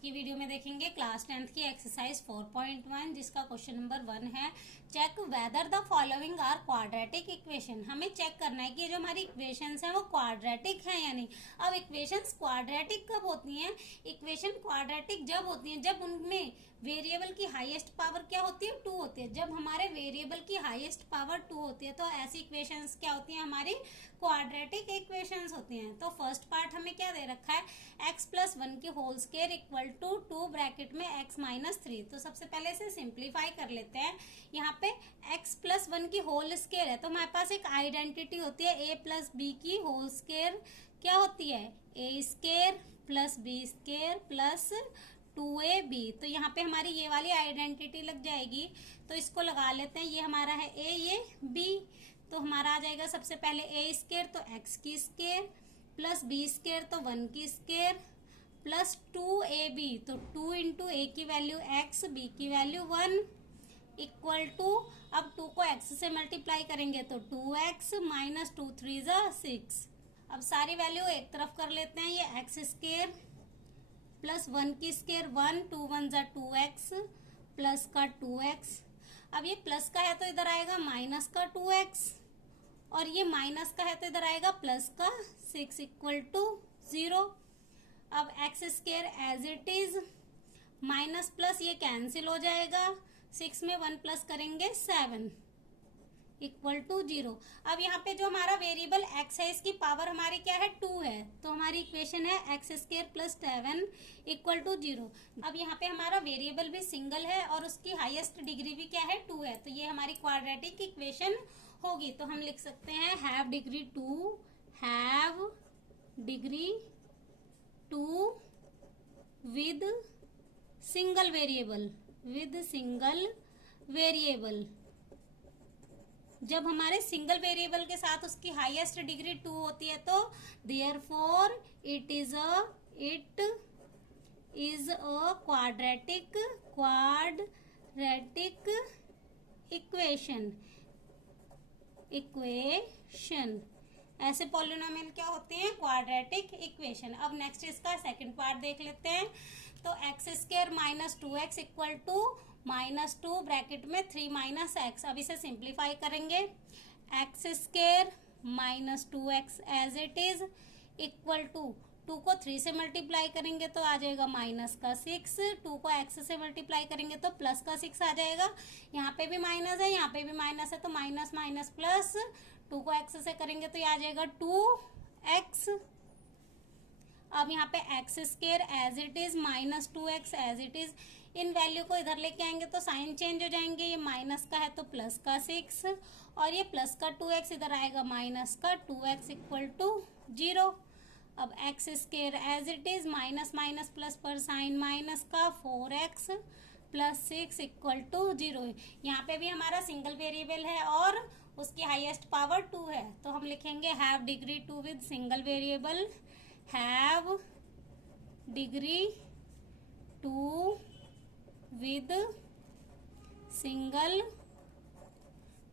की वीडियो में देखेंगे क्लास 10th की एक्सरसाइज 4.1 जिसका क्वेश्चन नंबर 1 है। Check whether the following are quadratic equation. हमें चेक करना है कि जो हमारी इक्वेशंस हैं वो क्वाड्रेटिक हैं या नहीं। अब इक्वेशंस क्वाड्रेटिक कब होती हैं? इक्वेशन क्वाड्रेटिक जब होती हैं जब उनमें वेरिएबल की हाईएस्ट पावर क्या होती है? 2 होती है। जब हमारे वेरिएबल की हाईएस्ट पावर 2 होती है तो ऐसी इक्वेशंस क्या होती हैं? हमारी क्वाड्रेटिक इक्वेशंस होती हैं। तो फर्स्ट पार्ट हमें क्या दे रखा है? x प्लस 1 की whole square equal to 2 bracket में x माइनस 3। तो सबसे पहले इसे सिंप्लीफाई कर लेते हैं। यहाँ पे x प्लस 1 की होल स्क्वायर है तो हमारे पास एक आइडेंटिटी होती है a प्लस बी की होल स्क्वायर क्या होती है? a square plus b square plus 2ab। तो यहाँ पे हमारी ये वाली आइडेंटिटी लग जाएगी तो इसको लगा लेते हैं। ये हमारा है a, ये b। तो हमारा आ जाएगा सबसे पहले a स्क्वायर तो x की स्क्वायर प्लस बी स्क्वायर तो 1 की स्क्वायर प्लस 2ab। तो 2 इंटू ए की वैल्यू x, b की वैल्यू 1 इक्वल टू, अब 2 को x से मल्टीप्लाई करेंगे तो 2x माइनस 2 3 जा 6। अब सारी वैल्यू एक तरफ कर लेते हैं। ये x स्क्वायर प्लस 1 की स्क्वायर 1, 2 1 जा 2x प्लस का 2x। अब ये प्लस का है तो इधर आएगा माइनस का 2x और ये माइनस का है तो इधर आएगा प्लस का 6 इक्वल टू 0। अब x square as it is, minus plus ये कैंसिल हो जाएगा, 6 में 1 प्लस करेंगे 7 इक्वल टू 0। अब यहाँ पे जो हमारा वेरिएबल x है इसकी पावर हमारी क्या है? 2 है। तो हमारी इक्वेशन है x square plus 7 equal to 0। अब यहाँ पे हमारा वेरिएबल भी सिंगल है और उसकी हाईएस्ट डिग्री भी क्या है? 2 है। तो ये हमारी क्वाड्रेटिक इक्वेशन होगी। तो हम लिख सकते हैं have degree 2, have degree 2 with single variable, with single variable. जब हमारे सिंगल वेरिएबल के साथ उसकी हाईएस्ट डिग्री 2 होती है तो therefore it is a quadratic equation. ऐसे पॉलिनोमियल क्या होते हैं? Quadratic equation. अब नेक्स्ट इसका सेकंड पार्ट देख लेते हैं। तो x square minus 2x equal to minus 2 bracket में 3 माइनस एक्स। अब इसे सिंप्लीफाई करेंगे। X square minus 2x as it is equal to 2 को 3 से मल्टीप्लाई करेंगे तो आ जाएगा माइनस का 6, 2 को x से मल्टीप्लाई करेंगे तो प्लस का 6 आ जाएगा। यहाँ पे भी माइनस है, यहाँ पे भी माइनस है तो माइनस माइनस प्लस, 2 को x से करेंगे तो ये आ जाएगा 2x। अब यहाँ पे x square as it is minus 2x as it is, इन वैल्यू को इधर लेके आएंगे तो साइन चेंज हो जाएंगे। ये माइनस का है तो प्लस का 6 और ये प्लस का 2x इधर आएगा माइनस का 2x इक्वल टू 0। अब x square as it is minus minus plus पर साइन माइनस का 4x प्लस 6 इक्वल टू 0। यहाँ पे भी हमारा सिंगल वेरिएबल है और उसकी हाईएस्ट पावर 2 है तो हम लिखेंगे have degree 2 with single variable, have degree 2 with single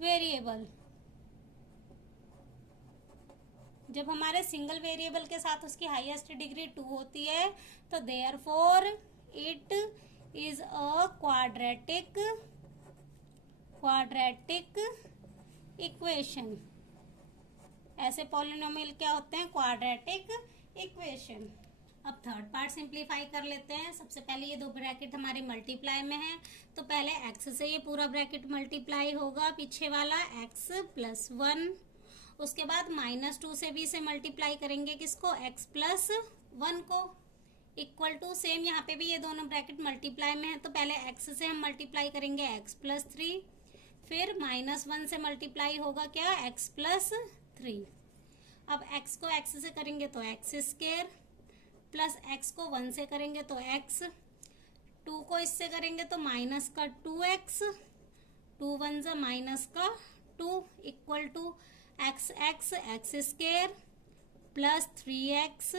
variable. जब हमारे सिंगल वेरिएबल के साथ उसकी हाईएस्ट डिग्री 2 होती है तो therefore it is a quadratic equation. ऐसे पॉलिनोमियल क्या होते हैं? Quadratic equation. अब थर्ड पार्ट सिंप्लीफाई कर लेते हैं। सबसे पहले ये 2 ब्रैकेट हमारे मल्टीप्लाई में है तो पहले x से ये पूरा ब्रैकेट मल्टीप्लाई होगा, पीछे वाला x प्लस 1। उसके बाद माइनस 2 से भी इसे मल्टीप्लाई करेंगे, किसको? x प्लस 1 को इक्वल टू, सेम यहाँ पे भी ये दोनों ब्रैकेट मल्टीप्लाई में है तो पहले x से हम मल्टीप्लाई करेंगे x प्लस 3, फिर माइनस 1 से मल्टीप्लाई होगा क्या? x plus 3। अब x को x से करेंगे तो x स्क्वायर प्लस x को 1 से करेंगे तो x, 2 को इससे करेंगे तो माइनस का 2x, 2 1 जा माइनस का 2 equal to x square plus 3x,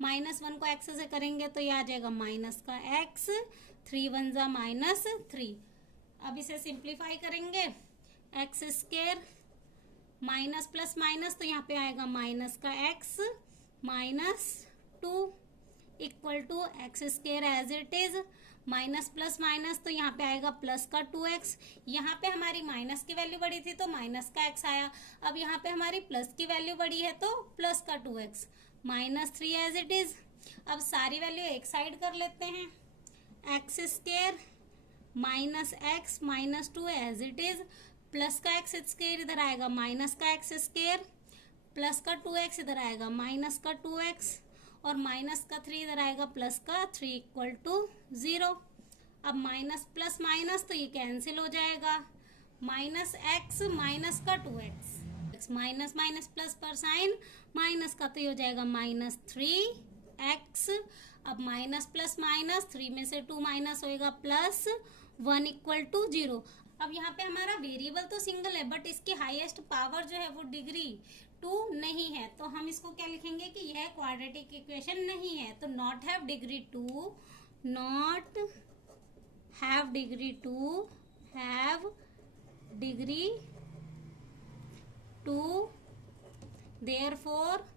minus 1 को x से करेंगे तो ये आ जाएगा माइनस का x, 3 1 जा माइनस 3। अब इसे सिंप्लीफाई करेंगे। X square minus plus minus तो यहाँ पे आएगा माइनस का x minus 2 equal to x square as it is, minus plus minus तो यहाँ पे आएगा प्लस का 2x, यहाँ पे हमारी माइनस की वैल्यू बढ़ी थी तो माइनस का x आया, अब यहाँ पे हमारी प्लस की वैल्यू बढ़ी है तो प्लस का 2x, -3 एज इट इज। अब सारी वैल्यू एक साइड कर लेते हैं, x square minus x minus 2 as it is, plus का एक्स स्क्वायर इधर आएगा माइनस का एक्स स्क्वायर, प्लस का 2x इधर आएगा माइनस का 2x, और माइनस का 3 इधर आएगा प्लस का 3 इक्वल टू 0। अब माइनस प्लस माइनस तो ये कैंसिल हो जाएगा, माइनस एक्स माइनस का 2x, माइनस माइनस प्लस पर साइन माइनस का तो ये हो जाएगा -3x। अब माइनस प्लस माइनस 3 में से 2 माइनस होएगा +1 इक्वल टू 0। अब यहाँ पे हमारा वेरिएबल तो सिंगल है बट इसकी हाईएस्ट पावर जो है वो डिग्री 2 नहीं है, तो हम इसको क्या लिखेंगे कि यह क्वाड्रेटिक इक्वेशन नहीं है, तो not have degree 2, not have degree 2, have degree 2, therefore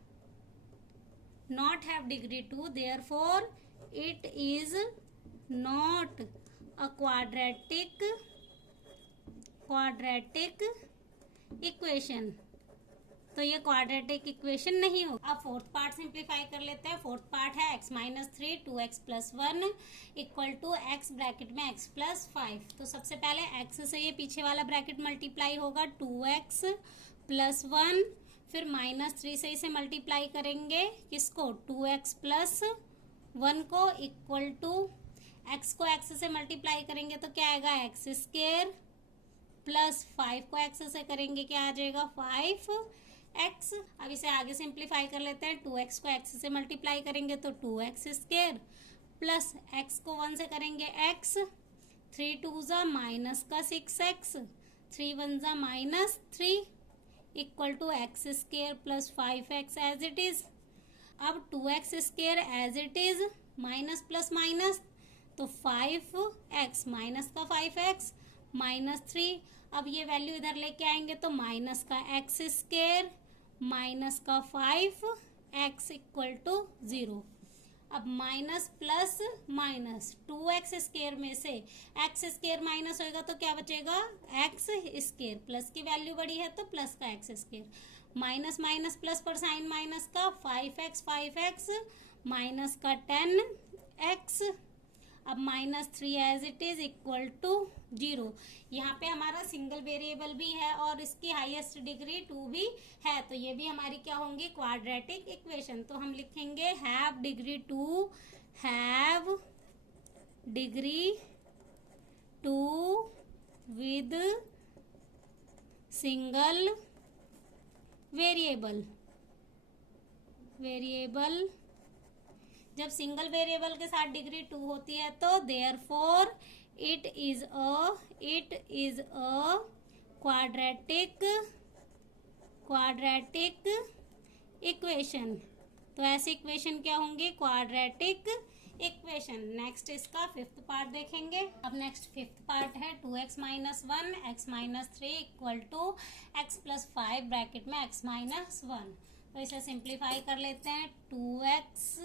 not have degree 2, therefore it is not a quadratic equation, तो ये क्वाड्रेटिक इक्वेशन नहीं हो। अब फोर्थ पार्ट सिंप्लीफाई कर लेते हैं। फोर्थ पार्ट है x minus 3 2x plus 1 equal to x bracket में x प्लस 5। तो सबसे पहले x से ये पीछे वाला ब्रैकेट मल्टीप्लाई होगा 2x प्लस 1, फिर -3 से इसे मल्टीप्लाई करेंगे किसको 2x प्लस 1 को, इक्वल टू x को x से मल्टीप्लाई करेंगे तो क्या आएगा x स्क्वायर, प्लस 5 को x से करेंगे क्या आ जाएगा 5x। अब इसे आगे सिंप्लीफाई कर लेते हैं, 2x को x से मल्टीप्लाई करेंगे तो 2x स्क्वायर, प्लस x को 1 से करेंगे x, 3 2 जा माइनस का 6x, 3 1 जा -3 equal to x square plus 5x as it is. अब 2x square as it is, minus plus minus तो 5x माइनस का 5x -3। अब ये वैल्यू इधर लेके आएंगे तो माइनस का x स्क्वायर माइनस का 5x इक्वल टू 0। अब minus plus minus 2x square में से x स्क्वायर माइनस होएगा तो क्या बचेगा x स्क्वायर, प्लस की वैल्यू बड़ी है तो प्लस का x square, minus minus plus पर साइन माइनस का 5x माइनस का 10x, अब -3 as it is equal to 0। यहाँ पे हमारा सिंगल वेरिएबल भी है और इसकी हाईएस्ट डिग्री 2 भी है, तो ये भी हमारी क्या होंगी क्वाड्रेटिक इक्वेशन। तो हम लिखेंगे have degree 2, have degree 2 with single variable. जब सिंगल वेरिएबल के साथ डिग्री 2 होती है तो therefore it is a quadratic equation. तो ऐसी इक्वेशन क्या होंगी क्वाड्रेटिक इक्वेशन। नेक्स्ट इसका फिफ्थ पार्ट देखेंगे। अब नेक्स्ट फिफ्थ पार्ट है 2x minus 1 x minus 3 equal to x plus 5 bracket में x माइनस 1। तो इसे सिंप्लीफाई कर लेते हैं, 2x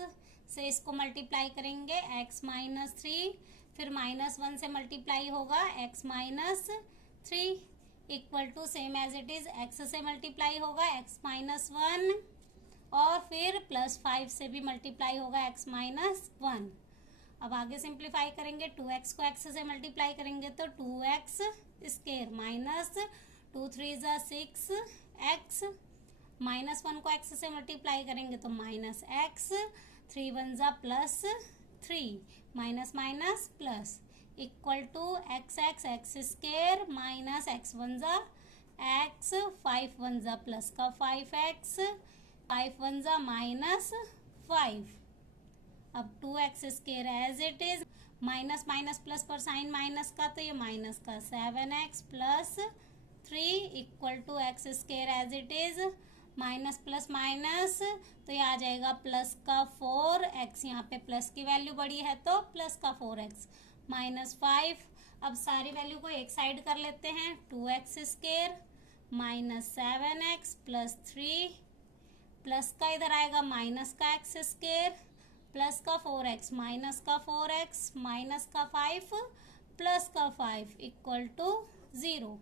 से इसको मल्टीप्लाई करेंगे x माइनस 3, फिर -1 से मल्टीप्लाई होगा x minus 3 equal to same as it is x से मल्टीप्लाई होगा x माइनस 1 और फिर +5 से भी मल्टीप्लाई होगा x माइनस 1। अब आगे सिंप्लीफाई करेंगे, 2x को x से मल्टीप्लाई करेंगे तो 2x स्क्वायर माइनस 2 3 जा 6x, -1 को x से मल्टीप्लाई करेंगे तो -x, 3 1 जा +3, minus minus plus equal to x square minus x 1 जा x, 5 1 जा प्लस का 5x, 5 1 जा -5। अब 2x square as it is, minus minus plus पर साइन माइनस का तो ये माइनस का 7x plus 3 equal to x square as it is, minus plus minus तो ये आ जाएगा प्लस का 4x, यहाँ पे प्लस की वैल्यू बड़ी है तो प्लस का 4x -5। अब सारी वैल्यू को एक साइड कर लेते हैं, 2x square minus 7x plus 3 plus का इधर आएगा माइनस का x स्क्वायर प्लस का 4x माइनस का 4x माइनस का 5 प्लस का 5 इक्वल टू 0।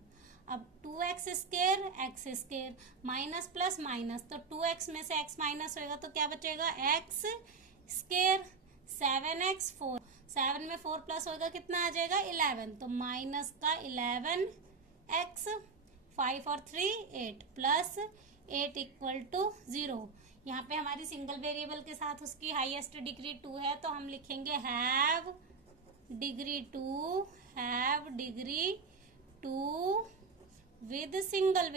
अब 2x square x square minus plus minus, तो 2x में से x माइनस होएगा तो क्या बचेगा x स्क्वायर। 7x 4, 7 में 4 प्लस होएगा कितना आ जाएगा 11, तो माइनस का 11x, 5 और 3 8 प्लस 8 इक्वल टू 0। यहाँ पे हमारी सिंगल वेरिएबल के साथ उसकी हाईएस्ट डिग्री 2 है, तो हम लिखेंगे have degree 2 with single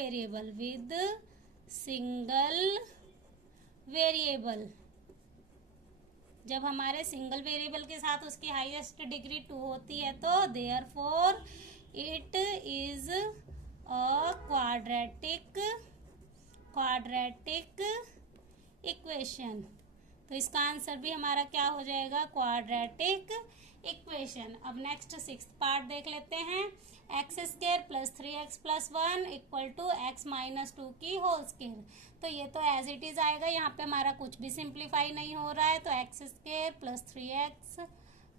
variable. जब हमारे सिंगल वेरिएबल के साथ उसकी हाईएस्ट डिग्री 2 होती है तो therefore it is a quadratic equation. तो इसका आंसर भी हमारा क्या हो जाएगा, क्वाड्रेटिक इक्वेशन। अब नेक्स्ट 6th पार्ट देख लेते हैं। X square plus 3x plus 1 equal to x minus 2 की होल स्क्वायर। तो ये तो एज इट इज आएगा, यहाँ पे हमारा कुछ भी सिंप्लीफाई नहीं हो रहा है, तो x square plus 3x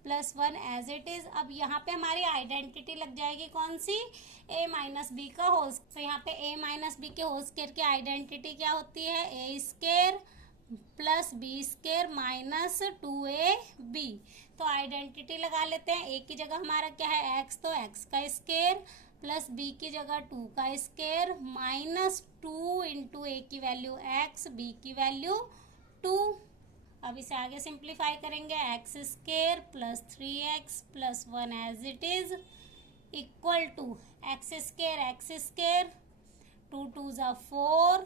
plus 1 as it is. अब यहाँ पे हमारी आइडेंटिटी लग जाएगी कौन सी, a माइनस बी का होल। तो यहाँ पे a माइनस बी के होल स्क्वायर की आइडेंटिटी क्या होती है, a square plus b square minus 2ab। तो आइडेंटिटी लगा लेते हैं। a की जगह हमारा क्या है x, तो x का स्क्वायर प्लस b की जगह 2 का स्क्वायर माइनस 2 इंटू a की वैल्यू x, b की वैल्यू 2। अब इसे आगे सिंप्लीफाई करेंगे, x square plus 3x plus 1 as it is equal to x square 2 2 ज़ा 4,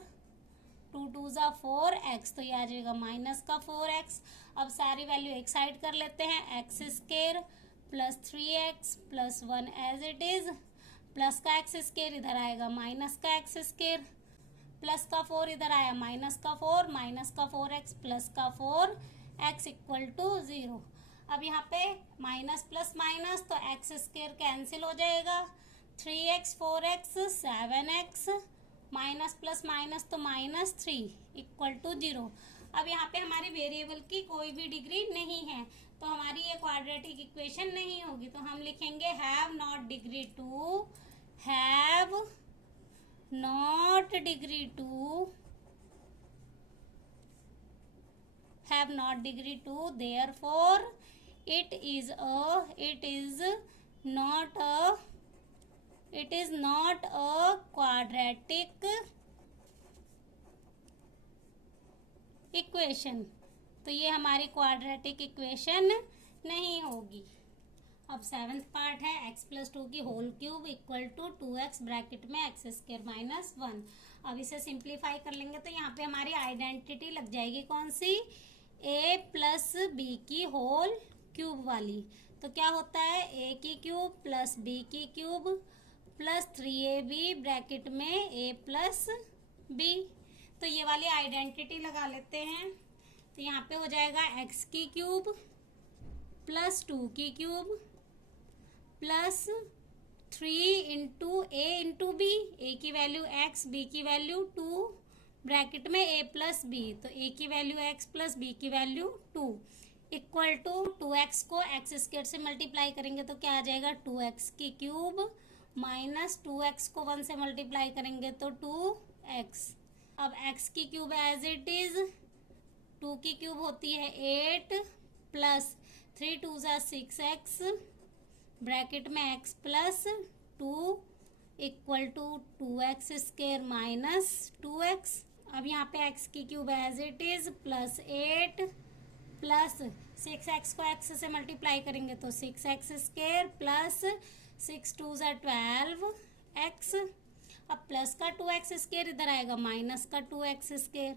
2 2 ज़ा 4x, तो ये आ जाएगा माइनस का 4x। अब सारी वैल्यू एक साइड कर लेते हैं, x square plus 3x plus 1 as it is, plus का एक्स स्क्वायर इधर आएगा माइनस का एक्स स्क्वायर, प्लस का 4 इधर आया माइनस का 4, माइनस का 4x प्लस का 4x इक्वल टू 0। अब यहाँ पे माइनस प्लस माइनस तो एक्स स्क्वायर कैंसिल हो जाएगा, 3x 4x 7x minus plus minus तो माइनस 3 इक्वल टू 0। अब यहाँ पे हमारी वेरिएबल की कोई भी डिग्री नहीं है, तो हमारी ये क्वाड्रेटिक इक्वेशन नहीं होगी। तो हम लिखेंगे have not degree 2, have not degree 2, have not degree 2, therefore it is not a quadratic equation। तो ये हमारी क्वाड्रेटिक इक्वेशन नहीं होगी। अब 7th पार्ट है, x प्लस 2 की whole cube equal to 2x bracket में एक्स स्क्वायर माइनस 1। अब इसे सिंप्लीफाई कर लेंगे तो यहाँ पे हमारी आइडेंटिटी लग जाएगी कौन सी, a प्लस बी की होल क्यूब वाली। तो क्या होता है, a की क्यूब प्लस b की क्यूब प्लस 3ab ब्रैकेट में a प्लस b। तो ये वाली आइडेंटिटी लगा लेते हैं। तो यहाँ पे हो जाएगा x की क्यूब प्लस 2 की cube plus 3 into a into b, a की वैल्यू x, b की वैल्यू 2 ब्रैकेट में a प्लस b, तो a की वैल्यू x प्लस b की वैल्यू 2 इक्वल टू 2x को x स्क्वायर से मल्टीप्लाई करेंगे तो क्या आ जाएगा, 2x की क्यूब माइनस 2x को 1 से मल्टीप्लाई करेंगे तो 2x। अब x की क्यूब एज इट इज, 2 की क्यूब होती है 8 प्लस 3 2 ज़ा 6x ब्रैकेट में x plus 2 equal to 2x square minus 2x। अब यहाँ पे x की cube as it is plus 8 plus 6x को x से मल्टीप्लाई करेंगे तो 6x स्क्वायर प्लस 6 2 ज़ा 12x। अब प्लस का 2x स्क्वायर इधर आएगा माइनस का 2x स्क्वायर,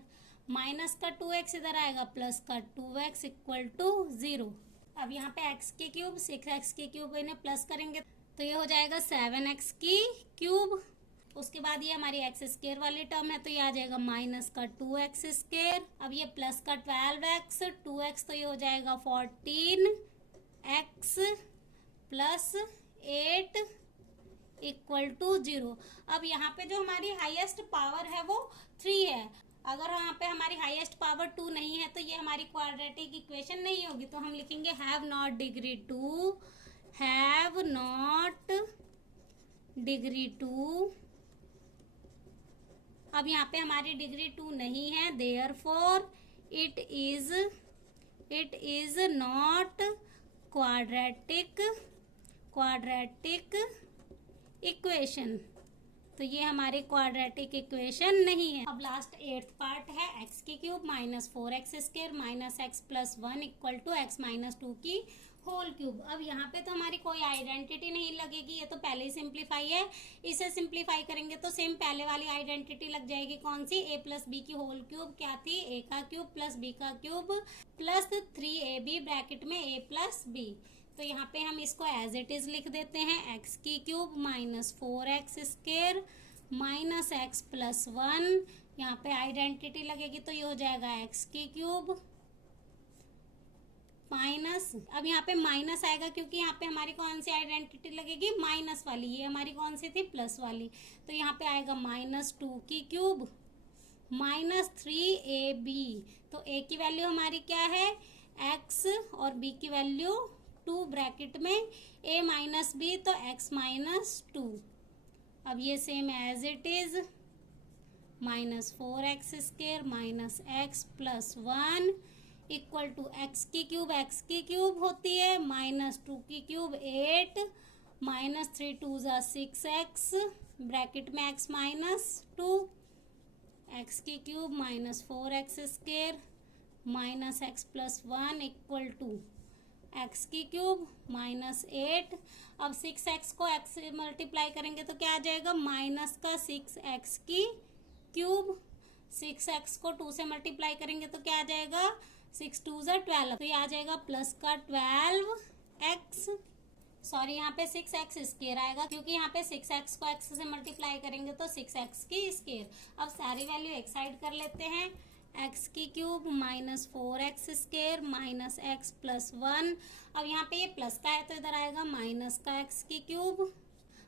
माइनस का 2x इधर आएगा प्लस का 2x इक्वल टू 0। अब यहाँ पे x की क्यूब 6x की क्यूब इन्हें प्लस करेंगे तो ये हो जाएगा 7x की क्यूब। उसके बाद ये हमारी एक्स स्क्वायर वाली टर्म है तो ये आ जाएगा माइनस का 2x स्क्वायर। अब ये प्लस का 12x 2x तो ये हो जाएगा 14x प्लस 8 इक्वल टू 0। अब यहाँ पे जो हमारी हाईएस्ट पावर है वो 3 है अगर यहाँ पे हमारी हाईएस्ट पावर 2 नहीं है तो ये हमारी क्वाड्रेटिक इक्वेशन नहीं होगी। तो हम लिखेंगे have not degree 2, have not degree 2। अब यहाँ पे हमारी डिग्री 2 नहीं है, therefore it is not quadratic equation. तो ये हमारी क्वाड्रेटिक इक्वेशन नहीं है। अब लास्ट 8th पार्ट है एक्स की cube minus 4x square minus x plus 1 equal to x minus 2 की होल क्यूब। अब यहाँ पे तो हमारी कोई आइडेंटिटी नहीं लगेगी, ये तो पहले ही सिंप्लीफाई है। इसे सिंप्लीफाई करेंगे तो सेम पहले वाली आइडेंटिटी लग जाएगी। कौन सी? a प्लस बी की होल क्यूब क्या थी? a का क्यूब प्लस b का क्यूब प्लस 3ab ब्रैकेट में a प्लस b। तो यहाँ पे हम इसको एज इट इज लिख देते हैं, एक्स की cube minus 4x square minus x plus 1। यहाँ पे आइडेंटिटी लगेगी तो ये हो जाएगा एक्स की क्यूब माइनस, अब यहाँ पे माइनस आएगा क्योंकि यहाँ पे हमारी कौन सी आइडेंटिटी लगेगी? माइनस वाली। ये हमारी कौन सी थी? प्लस वाली। तो यहाँ पे आएगा माइनस 2 की क्यूब माइनस 3ab। तो a की वैल्यू हमारी क्या है? x और b की वैल्यू 2 ब्रैकेट में a माइनस b तो x माइनस 2। अब ये same as it is minus 4x square minus x plus 1 equal to x की क्यूब होती है माइनस 2 की क्यूब 8 माइनस 3 2 जा 6x ब्रैकेट में x माइनस 2 एक्स की cube minus 4x square minus x plus 1 equal to x की cube minus 8। अब 6x को x से मल्टीप्लाई करेंगे तो क्या आ जाएगा? माइनस का 6x की क्यूब। 6x को 2 से मल्टीप्लाई करेंगे तो क्या आ जाएगा? 6 2 जा 12। तो ये आ जाएगा प्लस का 12x, सॉरी यहाँ पे 6x स्क्वायर आएगा क्योंकि यहाँ पे 6x को x से मल्टीप्लाई करेंगे तो 6x की स्क्वायर। अब सारी वैल्यू एक साइड कर लेते हैं, एक्स की cube minus 4x square minus x plus 1। अब यहाँ पे ये प्लस का है तो इधर आएगा माइनस का एक्स की क्यूब।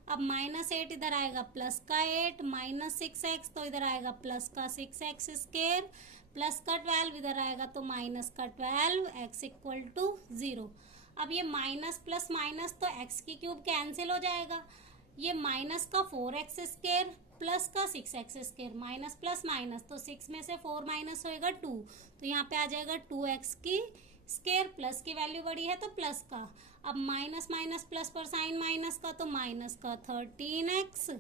अब माइनस 8 इधर आएगा प्लस का 8 माइनस 6x तो इधर आएगा प्लस का 6x स्क्वायर प्लस का 12 इधर आएगा तो माइनस का 12 x इक्वल टू 0। अब ये माइनस प्लस माइनस तो x की क्यूब कैंसिल हो जाएगा। ये माइनस का 4x स्क्वायर प्लस का 6x square minus plus minus तो 6 में से 4 माइनस होएगा 2 तो यहाँ पे आ जाएगा 2x की स्क्वायर। प्लस की वैल्यू बड़ी है तो प्लस का। अब माइनस माइनस प्लस पर साइन माइनस का तो माइनस का 13x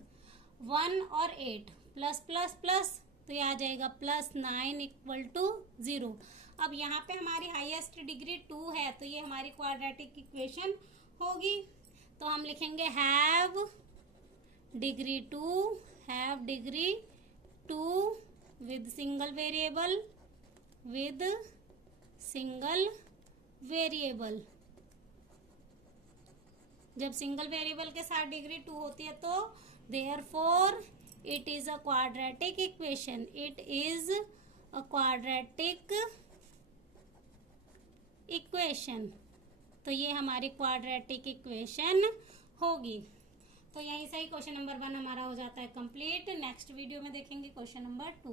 1 और 8 प्लस प्लस प्लस तो ये आ जाएगा प्लस 9 इक्वल टू 0। अब यहाँ पे हमारी हाईएस्ट डिग्री 2 है तो ये हमारी क्वाड्रेटिक इक्वेशन होगी। तो हम लिखेंगे have degree 2 with single variable. जब सिंगल वेरिएबल के साथ डिग्री 2 होती है तो therefore it is a quadratic equation. It is a quadratic equation. तो ये हमारी क्वाड्रेटिक इक्वेशन होगी। तो यहीं से ही क्वेश्चन नंबर 1 हमारा हो जाता है कंप्लीट। नेक्स्ट वीडियो में देखेंगे क्वेश्चन नंबर 2।